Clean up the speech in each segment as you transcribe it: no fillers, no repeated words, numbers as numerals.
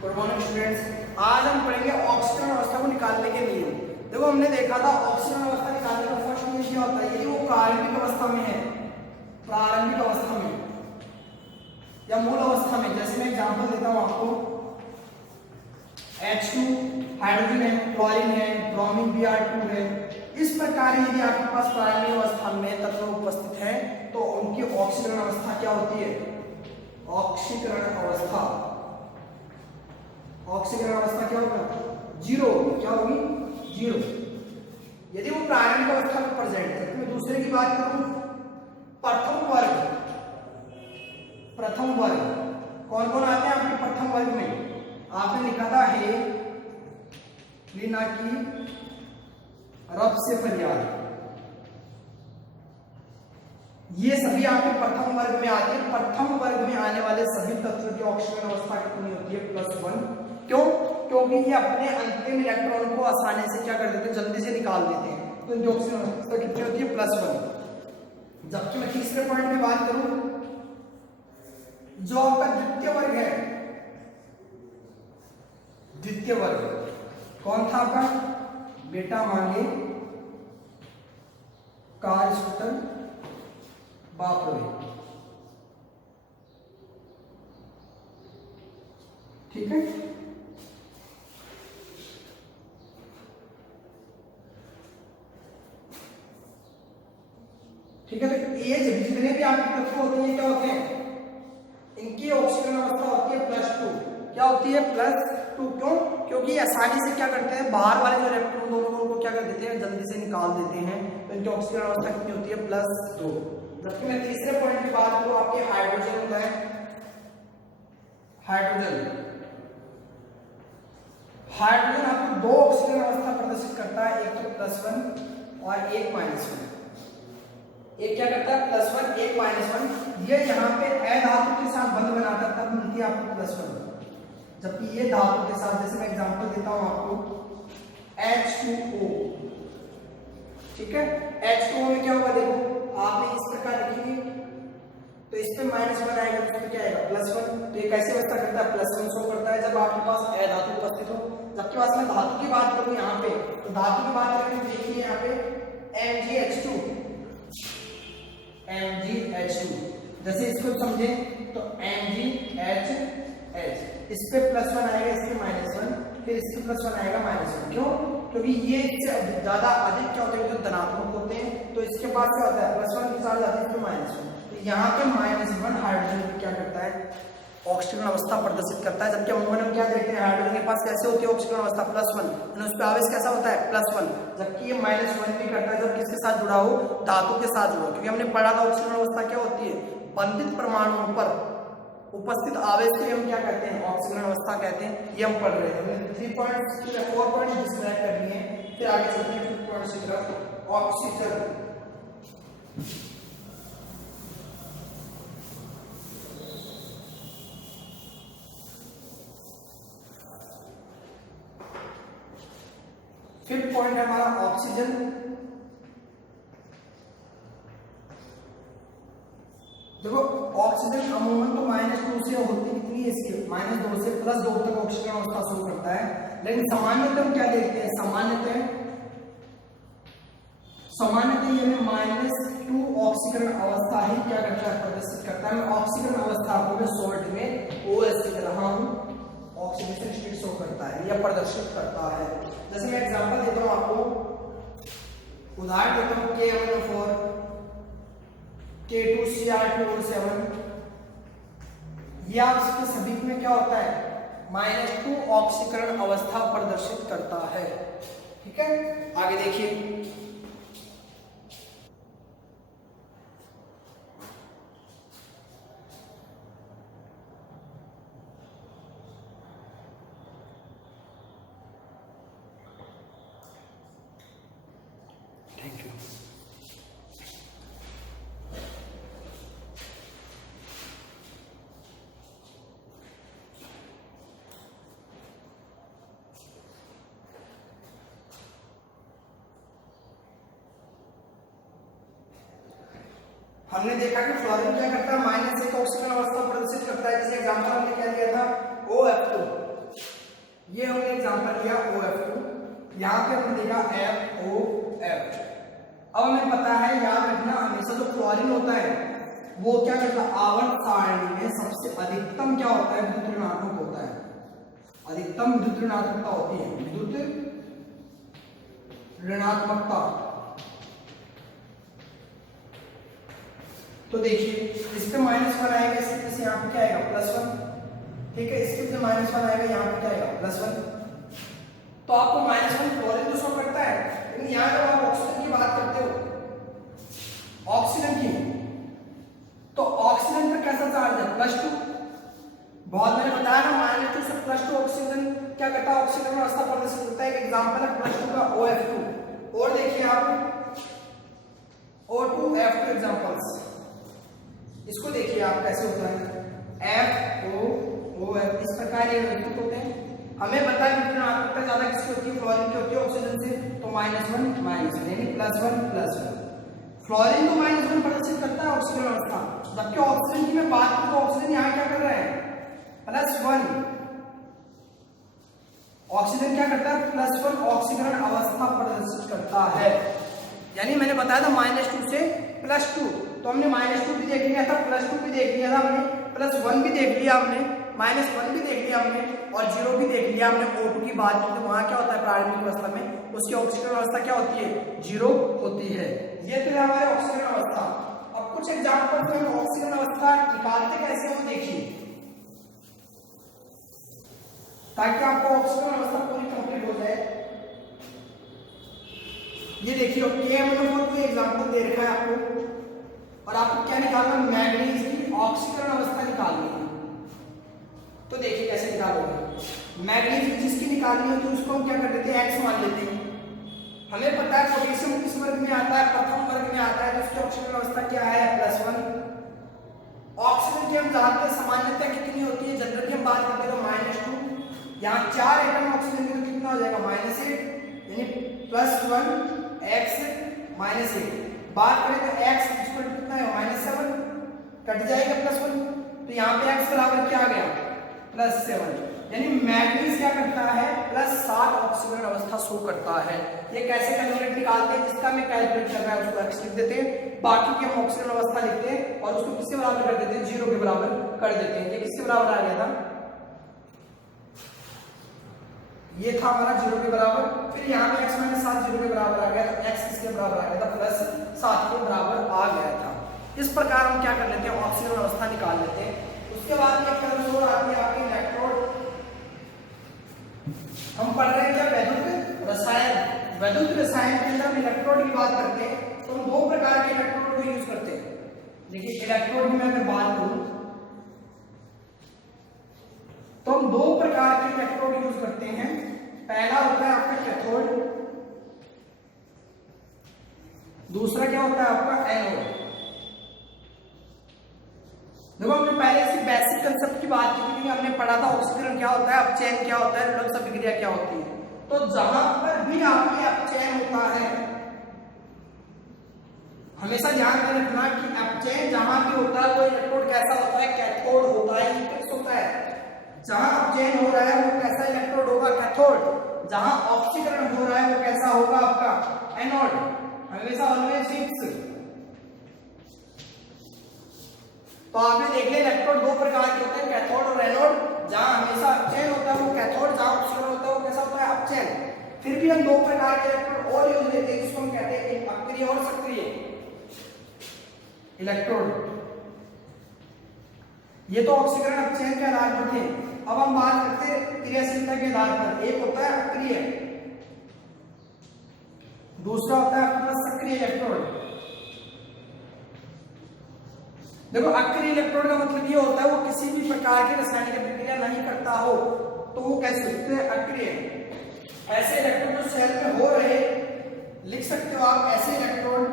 Good morning students. आज हम पढ़ेंगे ऑक्सीकरण अवस्था को निकालने के नियम। देखो हमने देखा था ऑक्सीकरण अवस्था निकालने का फर्स्ट नियम क्या होता है, यदि वो प्रारंभिक अवस्था में है, प्रारंभिक अवस्था में या मूल अवस्था में, जैसे मैं एग्जांपल देता हूं आपको, H2 हाइड्रोजन है, क्लोरीन है, ब्रोमीन Br2 है। इस प्रकार यदि आपके पास प्रारंभिक अवस्था में तत्व उपस्थित है तो उनकी ऑक्सीकरण अवस्था क्या होती है, ऑक्सीकरण अवस्था, ऑक्सीकरण अवस्था क्या होगा, जीरो होगी। क्या होगी, जीरो, यदि वो प्रारंभिक अवस्था में प्रेजेंट है। तो मैं दूसरे की बात करूं, प्रथम वर्ग, प्रथम वर्ग कौन कौन आते हैं आपके प्रथम वर्ग में, आपने लिखा था हे लीना की रब से फरियाद, ये सभी आपके प्रथम वर्ग में आते हैं। प्रथम वर्ग में आने वाले सभी तत्वों की ऑक्सीकरण अवस्था कितनी होती है, +1। क्यों, क्योंकि ये अपने अंतिम इलेक्ट्रॉन को आसानी से क्या कर देते हैं, जल्दी से निकाल देते हैं। तो इनकी ऑक्सीकरण अवस्था कितनी होती है, +1। जबकि मैं तीसरे पॉइंट की बात करूं, जो आपका द्वितीय वर्ग है, द्वितीय वर्ग कौन था आपका, बेटा मांगे कार स्कूटर बाप रोए, ठीक है। ठीक है, तो ये जितने भी आपके तत्व होते हैं क्या होते हैं, इनकी ऑक्सीकरण अवस्था होती है +2। क्या होती है, +2। क्यों, क्योंकि आसानी से क्या करते हैं, बाहर वाले जो इलेक्ट्रॉन दोनों को क्या कर देते हैं, जल्दी से निकाल देते हैं। तो इनकी ऑक्सीकरण अवस्था कितनी होती है, +2। जबकि मैं तीसरे पॉइंट की बात करूं, आपके हाइड्रोजन होता है, हाइड्रोजन, हाइड्रोजन आपको दो ऑक्सीकरण अवस्था प्रदर्शित करता है, एक तो +1 और एक -1। एक क्या करता है, +1, एक -1। ये यहाँ पे अधातु के साथ बंध बनाता तब मिलती है आपको +1, जबकि ये धातु के साथ, जैसे मैं एग्जांपल देता हूं आपको, H2O, ठीक है। H2O में क्या होगा, देखो आपने इस प्रकार लिखी, तो इस पे -1 आएगा, तो इसमें क्या आएगा, +1। तो ये कैसे अवस्था करता है, +1 शो करता है जब आपके पास अधातु उपस्थित हो। जबकि पास मैं धातु की बात करूं यहाँ पे, तो धातु की बात करें तो देखिए यहाँ पे MgH2, MgH2, जैसे इसको समझे तो MgHH, इस पे +1 आएगा, इस पे -1, फिर इस पे +1 आएगा, -1। क्यों, क्योंकि ये इससे ज्यादा अधिक क्या होते हैं, जो धनात्मक होते हैं। तो इसके बाद क्या होता है, +1 के साथ जाते हैं, फिर -1। तो यहाँ पे -1 हाइड्रोजन क्या करता है, ऑक्सीकरण अवस्था प्रदर्शित करता है। जबकि अमूमन हम क्या देखते हैं, हाइड्रोजन के पास कैसे होती है ऑक्सीकरण अवस्था, +1, उस पर आवेश कैसा होता है, +1। जबकि ये -1 भी करता है जब किसके साथ जुड़ा हो, धातु के साथ जुड़ा। क्योंकि हमने पढ़ा था ऑक्सीकरण अवस्था क्या होती है, बंधित परमाणुओं पर उपस्थित आवेश को हम क्या कहते हैं, ऑक्सीकरण अवस्था कहते हैं। ये हम पढ़ रहे हैं, 3 पॉइंट्स या 4 पॉइंट्स डिस्क्राइब करनी है, फिर आगे चलते हैं 5 पॉइंट्स की तरफ। ऑक्सीजन, फिफ्थ पॉइंट है हमारा ऑक्सीजन। देखो ऑक्सीजन अमूमन तो -2 से होती कितनी है, इसकी -2 से +2 तक ऑक्सीजन अवस्था शो करता है। लेकिन सामान्यतः हम क्या देखते हैं, सामान्यतः ये हमें -2 ऑक्सीकरण अवस्था ही क्या करता है, प्रदर्शित करता है। मैं ऑक्सीकरण अवस्था को मैं सॉल्ट में OH लिख रहा हूं, ऑक्सीडेशन स्टेट शो करता है या प्रदर्शित करता है। जैसे मैं एग्जांपल देता हूं आपको, उदाहरण देता हूं K1O4, K2Cr2O7, ये आपके सभी में क्या होता है, -2 ऑक्सीकरण अवस्था प्रदर्शित करता है। ठीक है, आगे देखिए, थैंक यू। हमने देखा कि फ्लोरीन क्या करता है, -1 ऑक्सीकरण अवस्था प्रदर्शित करता है। जैसे एग्जांपल हमने क्या दिया था, OF2, यहाँ पे हमने देखा FOF। अब हमें पता है, याद रखना, हमेशा जो फ्लोरीन होता है वो क्या करता है, आवर्त सारणी में सबसे अधिकतम क्या होता है, विद्युत ऋणात्मक होता है। अधिकतम विद्युत ऋणात्मकता होती है, विद्युत ऋणात्मकता। तो देखिए इस पे -1 आएगा, इसके पे यहाँ पे क्या आएगा, +1। ठीक है, इसके पे -1 आएगा, यहाँ पे क्या आएगा, +1। तो आपको -1 फ्लोरीन तो शो करता है, लेकिन यहाँ जब आप ऑक्सीजन की बात करते हो, ऑक्सीजन की, तो ऑक्सीजन पर कैसा चार्ज है, +2। बहुत मैंने बताया ना, -2 से +2 ऑक्सीजन क्या करता है, ऑक्सीजन अवस्था प्रदर्शित करता है। एक एग्जांपल है +2 का OF2। और देखिए आप O2F2 एग्जांपल्स, इसको देखिए आप कैसे होता है, FOOF। इस प्रकार ये विद्युत होते हैं। हमें पता है विद्युत ऋणात्मकता ज्यादा किसकी होती है, फ्लोरीन की होती है ऑक्सीजन से, तो -1 यानी +1। फ्लोरीन तो -1 प्रदर्शित करता है ऑक्सीजन अवस्था, जबकि ऑक्सीजन की मैं बात करूं तो ऑक्सीजन यहाँ क्या कर रहा है, +1। ऑक्सीजन क्या करता है, +1 ऑक्सीकरण अवस्था प्रदर्शित करता है। यानी मैंने बताया था -2 से +2, तो हमने -2 भी देख लिया था, +2 भी देख लिया था हमने, +1 भी देख लिया हमने, -1 भी देख लिया हमने, और 0 भी देख लिया हमने। O2 की बात की तो वहां क्या होता है, प्रारंभिक अवस्था में उसकी ऑक्सीकरण अवस्था क्या होती है, 0 होती है। ये तो है हमारे ऑक्सीकरण अवस्था। अब कुछ एग्जांपल में हम ऑक्सीकरण अवस्था निकालते कैसे हैं देखिए, ताकि आपको ऑक्सीकरण अवस्था पूरी कंप्लीट हो जाए। ये देखिए KMnO4 कोई एग्जांपल दे रखा है आपको, और आपको क्या निकालना है, मैंगनीज की ऑक्सीकरण अवस्था निकालनी है। तो देखिए कैसे निकालोगे, मैंगनीज जिसकी निकालनी है तो उसको हम क्या कर देते हैं, X मान लेते हैं। हमें पता है पोटेशियम किस वर्ग में आता है, प्रथम वर्ग में आता है, तो उसकी ऑक्सीकरण अवस्था क्या है, +1। ऑक्सीजन की हम जानते हैं सामान्यतः कितनी होती है, जनरली हम बात करते हैं तो -2। यहाँ 4 एटम ऑक्सीजन के तो कितना हो जाएगा, -8, यानी +1 X -8। बात करें तो X कितना है, -7, कट जाएगा +1, तो यहाँ पे X बराबर क्या आ गया, +7। यानी मैग्नीज क्या करता है, +7 ऑक्सीकरण अवस्था शो करता है। ये कैसे कैलकुलेट निकालते हैं, जिसका मैं कैलकुलेट कर रहा है उसको X लिख देते हैं, बाकी की हम ऑक्सीकरण अवस्था लिखते हैं और उसको किसके बराबर कर देते हैं, 0 के बराबर कर देते हैं। ये किसके बराबर आ गया था, ये था हमारा 0 के बराबर। फिर यहाँ पे x - 7 0 के बराबर आ गया, तो x किसके बराबर आ गया था, +7 के बराबर आ गया था। इस प्रकार हम क्या कर लेते हैं, ऑक्सीकरण अवस्था निकाल लेते हैं। उसके बाद ये कमजोर आती है आपकी इलेक्ट्रोड। हम पढ़ रहे हैं क्या, वैद्युत रसायन। वैद्युत रसायन के अंदर हम इलेक्ट्रोड की बात करते हैं तो हम 2 प्रकार के इलेक्ट्रोड को यूज करते हैं। देखिए इलेक्ट्रोड की मैं अगर बात करूं तो हम 2 प्रकार के इलेक्ट्रोड यूज करते हैं। पहला होता है आपका कैथोड, दूसरा क्या होता है आपका एनोड। देखो हमने पहले से बेसिक कंसेप्ट की बात की थी, हमने पढ़ा था ऑक्सीकरण क्या होता है, अपचयन क्या होता है, रेडॉक्स अभिक्रिया क्या होती है। तो जहां पर भी आपके अपचयन होता है, हमेशा ध्यान में रखना कि अपचयन जहां भी होता है वो इलेक्ट्रोड कैसा होता है, कैथोड होता है, फिक्स होता है। जहां अपचयन हो रहा है वो कैसा इलेक्ट्रोड होगा, कैथोड। जहां ऑक्सीकरण हो रहा है वो कैसा होगा आपका एनोड, हमेशा ऑलवेज फिक्स। तो आपने देख लिया इलेक्ट्रोड 2 प्रकार के होते हैं, कैथोड और एनोड। जहां हमेशा अपचयन होता है वो कैथोड, जहां ऑक्सीकरण होता है वो कैसा होता है, अपचयन। फिर भी हम 2 प्रकार के इलेक्ट्रोड और यूज लेते हैं, जिसको हम कहते हैं एक अक्रिय और सक्रिय इलेक्ट्रोड। ये तो ऑक्सीकरण अपचयन के आधार पर थे। अब हम बात करते हैं क्रियाशीलता के आधार पर। एक होता है अक्रिय, दूसरा होता है आपके पास सक्रिय इलेक्ट्रोड। देखो अक्रिय इलेक्ट्रोड का मतलब ये होता है वो किसी भी प्रकार की रासायनिक प्रतिक्रिया नहीं करता हो, तो वो कैसे होते हैं, अक्रिय। ऐसे इलेक्ट्रोड जो सेल में हो रहे, लिख सकते हो आप ऐसे इलेक्ट्रोड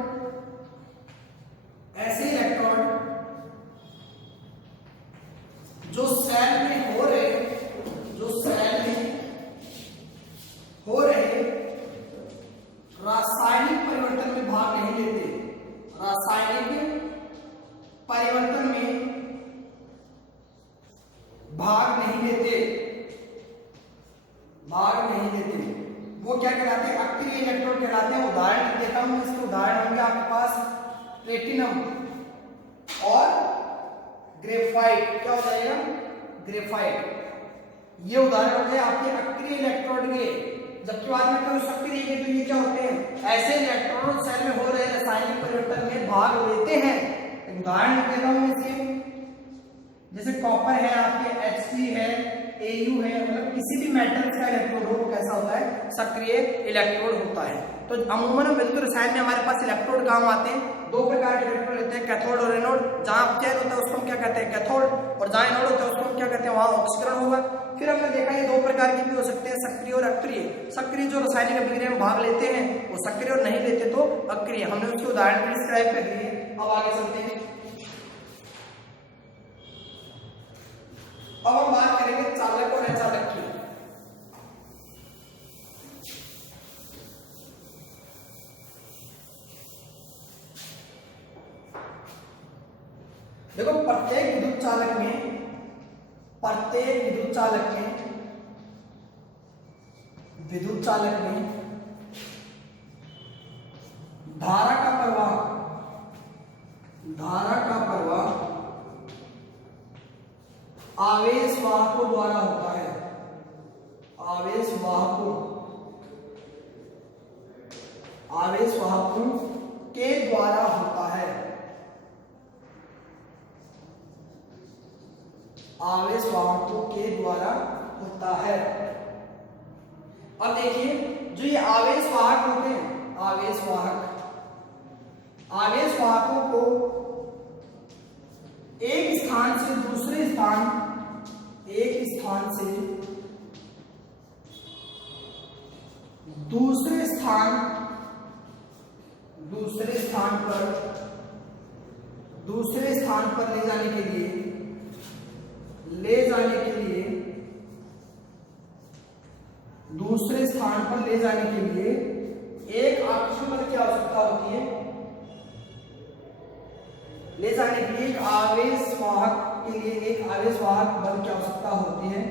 जो सेल में हो रहे, रासायनिक परिवर्तन में भाग नहीं लेते, रासायनिक परिवर्तन में भाग नहीं लेते, वो क्या कहलाते कहलाते हैं, अक्रिय इलेक्ट्रोड कहलाते हैं। उदाहरण देता हूं, इसके उदाहरण होंगे आपके पास प्लेटिनम और ग्रेफाइट। क्या हो जाएगा? ग्रेफाइट। ये उदाहरण हो गए आपके अक्रिय इलेक्ट्रोड के। जबकि बाद में कोई सक्रिय है तो ये क्या होते हैं? ऐसे इलेक्ट्रॉन सेल में हो रहे रासायनिक परिवर्तन में भाग लेते हैं। उदाहरण देता हूं इसके, जैसे कॉपर है आपके, Hg है, Au है, मतलब किसी भी मेटल्स का इलेक्ट्रोड हो वो कैसा होता है? सक्रिय इलेक्ट्रोड होता है। तो अमूमन विद्युत रसायन में हमारे पास इलेक्ट्रोड काम आते हैं। दो प्रकार के इलेक्ट्रोड लेते हैं, कैथोड और एनोड। जहां अपचयन होता है उसको हम क्या कहते हैं? कैथोड। और जहां एनोड होता है उसको हम क्या कहते हैं? वहां ऑक्सीकरण होगा। फिर हमने देखा ये दो प्रकार के भी हो सकते हैं, सक्रिय और अक्रिय। सक्रिय जो रासायनिक अभिक्रिया में भाग लेते हैं वो सक्रिय, और नहीं लेते तो अक्रिय। हमने उसके उदाहरण भी डिस्क्राइब कर दिए। अब आगे चलते हैं। अब हम बात करेंगे चालक और अचालक की। देखो, प्रत्येक विद्युत चालक में धारा का प्रवाह आवेश वाहकों द्वारा होता है। आवेश वाहकों के द्वारा होता है। आवेश वाहकों के द्वारा होता है। अब देखिए, जो ये आवेश वाहक होते हैं, आवेश वाहकों को एक स्थान से दूसरे स्थान पर ले जाने के लिए एक आकर्षण बल की आवश्यकता होती है। ले जाने के लिए एक आवेश वाहक के लिए एक आवेश वाहक बल की आवश्यकता होती है।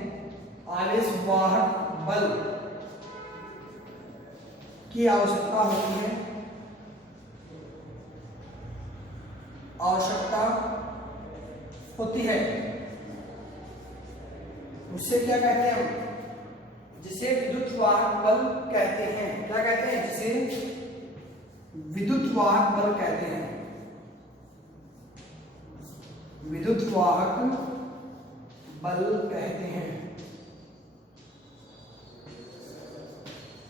आवेश वाहक बल की आवश्यकता होती है। उससे क्या कहते हैं हम? जिसे विद्युत वाहक बल कहते हैं। क्या कहते हैं? जिसे विद्युत वाहक बल कहते हैं। विद्युत वाहक बल कहते हैं।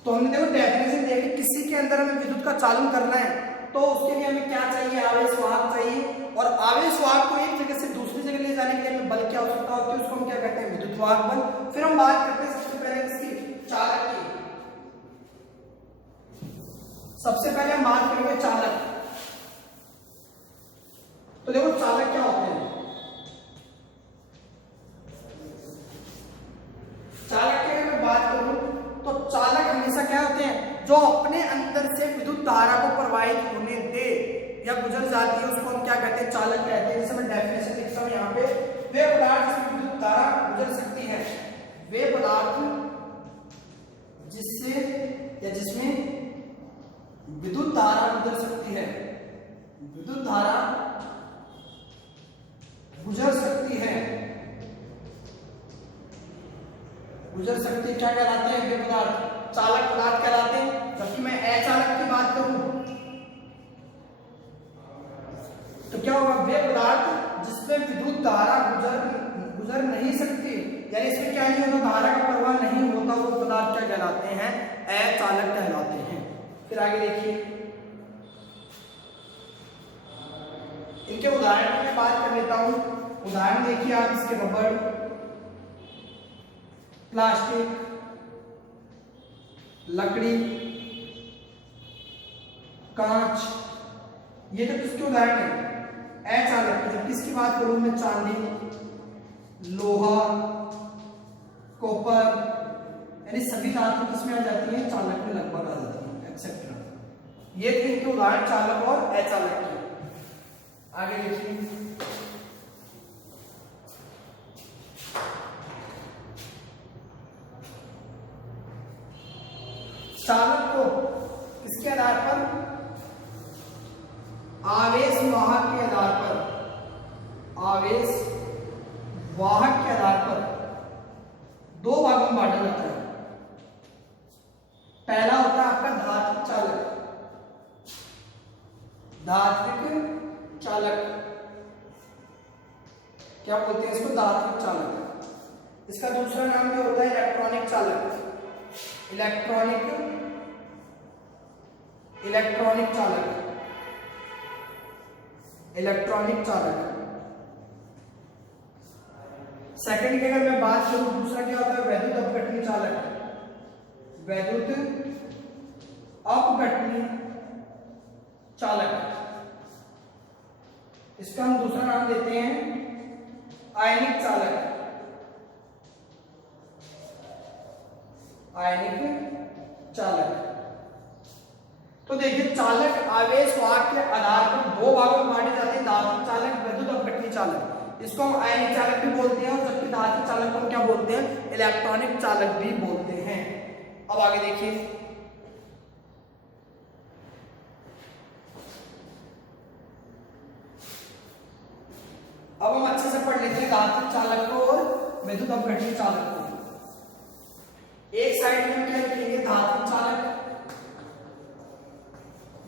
तो हमने देखो डेफिनेशन देखी, किसी के अंदर हमें विद्युत का चालन करना है तो उसके लिए हमें क्या चाहिए? आवेश वाहक चाहिए। और आवेश वाहक को एक जगह से दूसरी जगह ले जाने के लिए हमें बल की आवश्यकता होती है, उसको हम क्या कहते हैं? विद्युत वाहक बल। फिर हम बात करते हैं सबसे पहले इसकी चालक की। सबसे पहले हम बात करेंगे चालक। तो देखो, चालक क्या होते हैं? चालक की अगर मैं बात करूं तो चालक हमेशा क्या होते हैं? जो अपने अंदर से विद्युत धारा को प्रवाहित होने दे या गुजर जाती है उसको हम क्या कहते हैं? चालक कहते हैं। जैसे मैं डेफिनेशन लिखता हूं यहाँ पे, वे पदार्थ जिसमें विद्युत धारा गुजर सकती है, वे पदार्थ जिससे या जिसमें विद्युत धारा गुजर सकती है, विद्युत धारा गुजर सकती है, क्या कहलाते हैं? वे पदार्थ चालक पदार्थ कहलाते हैं। जबकि मैं अचालक की बात करूं तो क्या होगा? वे पदार्थ जिसमें विद्युत धारा गुजर नहीं सकती, यानी इसमें क्या नहीं होता? धारा का प्रवाह नहीं होता, वो पदार्थ क्या कहलाते हैं? अचालक कहलाते हैं। फिर आगे देखिए, इनके उदाहरण की मैं बात कर लेता हूं। उदाहरण देखिए आप इसके, रबड़, प्लास्टिक, लकड़ी, कांच, ये तो किसके उदाहरण है? अचालक की। जब किसकी बात करूं मैं? चांदी, लोहा, कॉपर, यानी सभी धातु किसमें आ जाती है? चालक में लगभग आ जाती है, एक्सेट्रा। ये थे इनके उदाहरण चालक और अचालक के। आगे देखिए, चालक को किसके आधार पर, आवेश वाहक के आधार पर, आवेश वाहक के आधार पर दो भागों में बांटा जाता है। पहला होता है आपका धात्विक चालक, धात्विक चालक क्या बोलते हैं इसको, धात्विक चालक। इसका दूसरा नाम क्या होता है, इलेक्ट्रॉनिक चालक, इलेक्ट्रॉनिक चालक, इलेक्ट्रॉनिक चालक। सेकंड की अगर मैं बात करूं, दूसरा क्या होता है, वैद्युत अपघटनी चालक, वैद्युत अपघटनी चालक। इसका हम दूसरा नाम देते हैं आयनिक चालक, आयनिक चालक। तो देखिए चालक आवेश वाहक के आधार पर दो भागों में बांटे जाते हैं, धात्विक चालक, वैद्युत अपघटनी चालक। इसको हम आयनिक चालक भी बोलते हैं, और जबकि धात्विक चालक को हम क्या बोलते हैं, इलेक्ट्रॉनिक चालक भी बोलते हैं। अब आगे देखिए, अब हम अच्छे से पढ़ लेते हैं धात्विक चालक को और वैद्युत अपघटनी चालक को। एक साइड में क्या लिखेंगे, धात्विक चालक,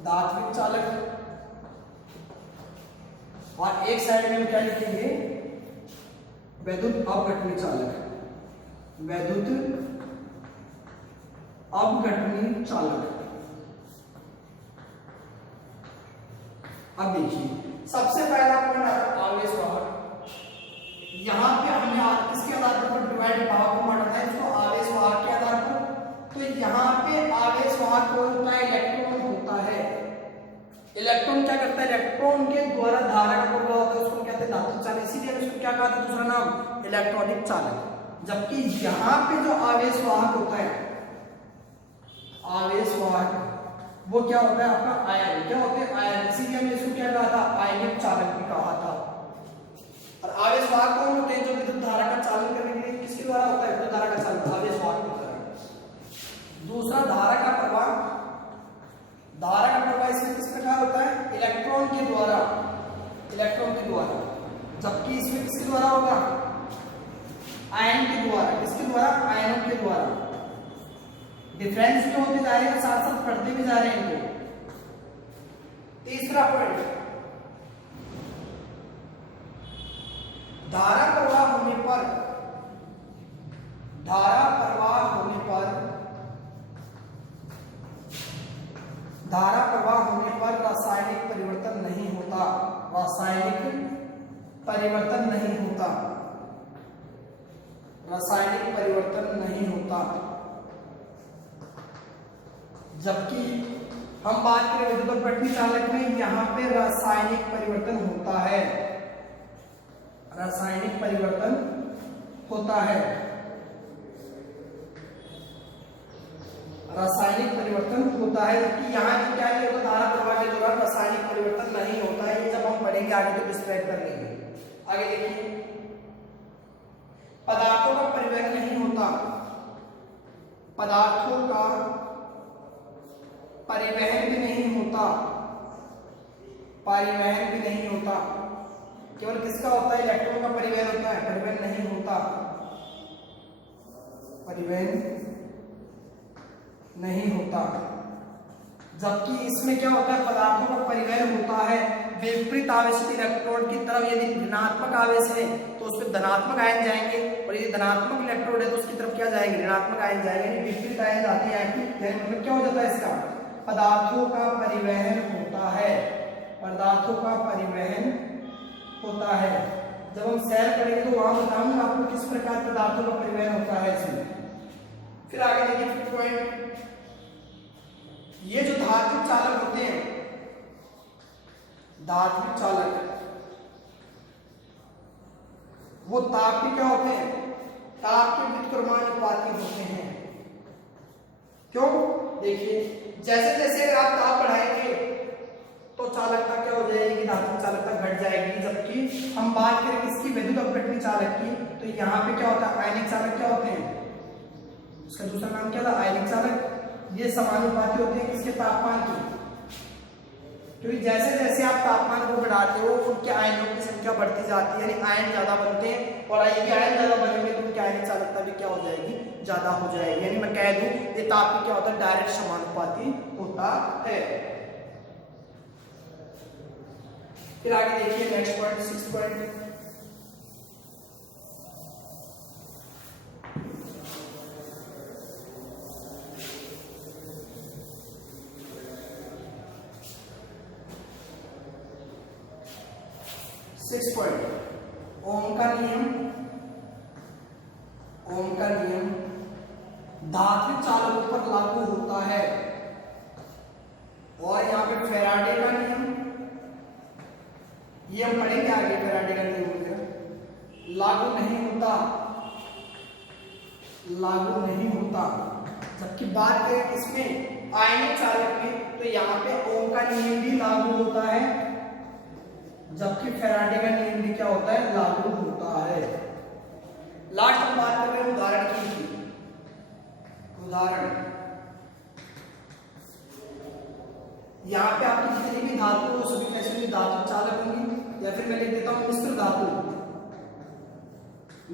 धात्विक चालक, और एक साइड में क्या लिखेंगे, वैद्युत अपघटनी चालक, वैद्युत अपघटनी चालक। अब देखिए सबसे पहला पॉइंट आता है आवेश वाहक। यहां पे हमने किसके आधार पर डिवाइड भाग को बांटा है, इसको आवेश वाहक के आधार पर। तो यहां पे आवेश वाहक कौन होता है, इलेक्ट्रॉन होता है। इलेक्ट्रॉन क्या करता है, इलेक्ट्रॉन के द्वारा धारा का प्रवाह होता है, उसको कहते हैं धात्विक चालक। इसीलिए इसको क्या कहा था, दूसरा नाम इलेक्ट्रॉनिक चालक। जबकि यहां पे जो आवेश वाहक होता है, आवेश वाहक वो क्या होता है आपका आयन, क्या होते हैं आयन। इसीलिए हमने इसको क्या कहा था, आयनिक चालक भी कहा था। और आवेश वाहक कौन होते हैं, जो विद्युत धारा का चालन करने के लिए किसके द्वारा होता है, विद्युत धारा का चालन आवेश वाहक होता है। दूसरा धारा का प्रवाह, धारा का प्रवाह इसमें किस प्रकार होता है, इलेक्ट्रॉन के द्वारा, इलेक्ट्रॉन के द्वारा। जबकि इसमें किसके द्वारा होगा, आयन के द्वारा। किसके द्वारा, आयनों के द्वारा। डिफरेंस जो होते जा रहे हैं, साथ साथ पढ़ते भी जा रहे हैं इनको। तीसरा पॉइंट, धारा प्रवाह होने पर, धारा प्रवाह होने पर, धारा प्रवाह होने पर रासायनिक परिवर्तन नहीं होता, रासायनिक परिवर्तन नहीं होता, रासायनिक परिवर्तन नहीं होता। जबकि हम बात करें विद्युत अपघटनी चालक में, यहां पे रासायनिक परिवर्तन होता है, रासायनिक परिवर्तन होता है, रासायनिक परिवर्तन होता है। जबकि यहाँ पे क्या नहीं होता, धारा प्रवाह के दौरान रासायनिक परिवर्तन नहीं होता है। ये जब हम पढ़ेंगे आगे तो डिस्क्राइब कर लेंगे। आगे देखिए, पदार्थों का परिवहन नहीं होता, पदार्थों का परिवहन भी नहीं होता, परिवहन भी नहीं होता। केवल किसका होता है, इलेक्ट्रॉन का परिवहन होता है, परिवहन नहीं होता, परिवहन नहीं होता। जबकि इसमें क्या होता है, पदार्थों का परिवहन होता है। विपरीत आवेशित इलेक्ट्रोड की तरफ यदि ऋणात्मक आवेश है तो उसमें धनात्मक आयन जाएंगे, और यदि धनात्मक इलेक्ट्रोड है तो उसकी तरफ क्या जाएंगे, ऋणात्मक आयन जाएंगे। विपरीत आयन जाते हैं, मतलब क्या हो जाता है, इसका पदार्थों का परिवहन होता है, पदार्थों का परिवहन होता है। जब हम सैर करेंगे तो वहां बताऊंगा आपको किस प्रकार पदार्थों का परिवहन होता है इसमें। फिर आगे देखिए पॉइंट, ये जो धात्विक चालक होते हैं, धात्विक चालक वो ताप के क्या होते हैं, ताप के व्युत्क्रमानुपाती होते हैं। क्यों, देखिए जैसे जैसे अगर आप ताप बढ़ाएंगे तो चालकता क्या हो जाएगी, धात्विक चालकता घट जाएगी। जबकि हम बात करें किसकी, विद्युत अपघटनी चालक की, तो यहाँ पे क्या होता है, आयनिक चालक क्या होते हैं, उसका दूसरा नाम क्या था, आयनिक चालक। ये समानुपाती होते हैं किसके, तापमान के। क्योंकि जैसे जैसे आप तापमान को बढ़ाते हो उनके आयनों की संख्या बढ़ती जाती है, यानी आयन ज्यादा बनते हैं, और ये आयन ज्यादा बनेंगे तो उनकी आयनिक चालकता भी क्या हो जाएगी, ज्यादा हो जाएगी। यानी मैं कह दूं ये ताप की क्या होता है, डायरेक्ट समानुपाती होता है। फिर आगे देखिए नेक्स्ट पॉइंट 6 पॉइंट। ओम का नियम, ओम का नियम धात्विक चालकों पर लागू होता है, और यहाँ पे फैराडे का नियम, ये हम पढ़ेंगे आगे, फैराडे का नियम वगैरह लागू नहीं होता, लागू नहीं होता। जबकि बात करें इसमें आयनिक चालक में, तो यहाँ पे ओम का नियम भी लागू होता है, जबकि फैराडे का नियम भी क्या होता है, लागू होता है। लास्ट हम बात कर रहे हैं उदाहरण की। उदाहरण, यहाँ पे आपकी जितनी भी धातु हो सभी कैसे भी धातु चालक होंगी, या फिर मैं लिख देता हूं मिश्र धातु।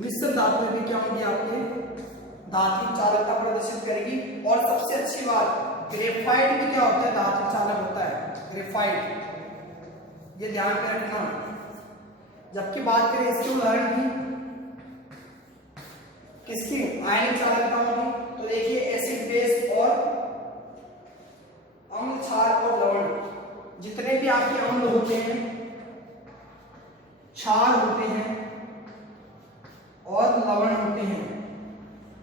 मिश्र धातु में भी क्या होंगी, आपके धात्विक चालकता प्रदर्शित करेगी। और सबसे अच्छी बात, ग्रेफाइट भी क्या होता है, धात्विक चालक होता है, ग्रेफाइट, ये ध्यान में रखना। जबकि बात करें इसके उदाहरण की, किसकी आयनिक चालकता होगी, तो देखिए एसिड बेस और अम्ल क्षार और लवण, जितने भी आपके अम्ल होते हैं, क्षार होते हैं और लवण होते हैं,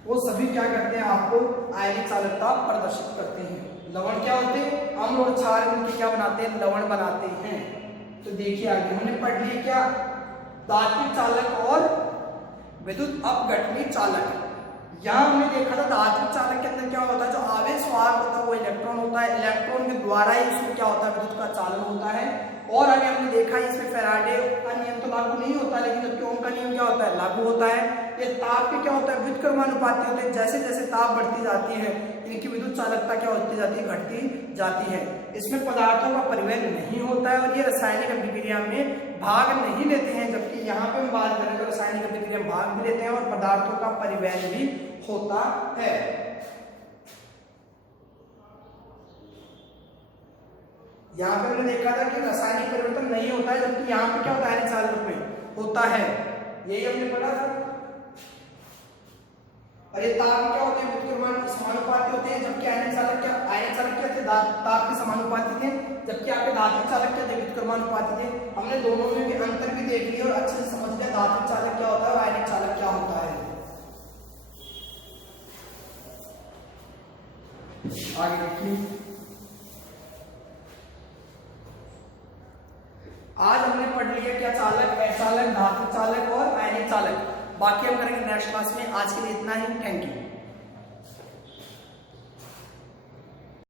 वो सभी क्या करते हैं, आपको आयनिक चालकता प्रदर्शित करते हैं। लवण क्या होते हैं, अम्ल और क्षार मिलकर क्या बनाते हैं, लवण बनाते हैं। तो देखिए आगे हमने पढ़ लिया क्या, धात्विक चालक और विद्युत अपघटनी चालक। यहाँ हमने देखा था धात्विक चालक के अंदर क्या होता है, जो आवेश वाहक होता है वो इलेक्ट्रॉन होता है, इलेक्ट्रॉन के द्वारा ही उसमें क्या होता है, विद्युत का चालन होता है। और आगे हमने देखा इसमें फैराडे का नियम तो लागू नहीं होता, लेकिन जबकि ओम का नियम क्या होता है, लागू होता है। ये ताप के क्या होता है, व्युत्क्रमानुपाती होते हैं, जैसे जैसे ताप बढ़ती जाती है इनकी विद्युत चालकता क्या होती जाती है, घटती जाती है। इसमें पदार्थों का परिवहन नहीं होता है और ये रासायनिक अभिक्रिया में भाग नहीं लेते हैं, जबकि यहाँ पे हम बात करें तो रासायनिक अभिक्रिया में भाग भी लेते हैं और पदार्थों का परिवहन भी होता है। यहाँ पे हमने देखा था कि रासायनिक परिवर्तन नहीं होता है, जबकि यहाँ पे क्या होता है, चालक में होता है, यही हमने पढ़ा था। और ये ताप क्या होते हैं, व्युत्क्रमण समानुपाती होते हैं, जबकि आयनिक चालक क्या थे, ताप के समानुपाती थे, जबकि आपके धात्विक चालक क्या थे, व्युत्क्रमानुपाती थे। हमने दोनों में भी अंतर भी देख लिया और अच्छे से समझ लिया धात्विक चालक क्या होता है और आयनिक चालक क्या होता है। आगे देखिए, आज हमने पढ़ लिया क्या, चालक, अचालक, धात्विक चालक और आयनिक चालक। बाकी हम करेंगे नेक्स्ट क्लास में। आज के लिए इतना ही, थैंक यू।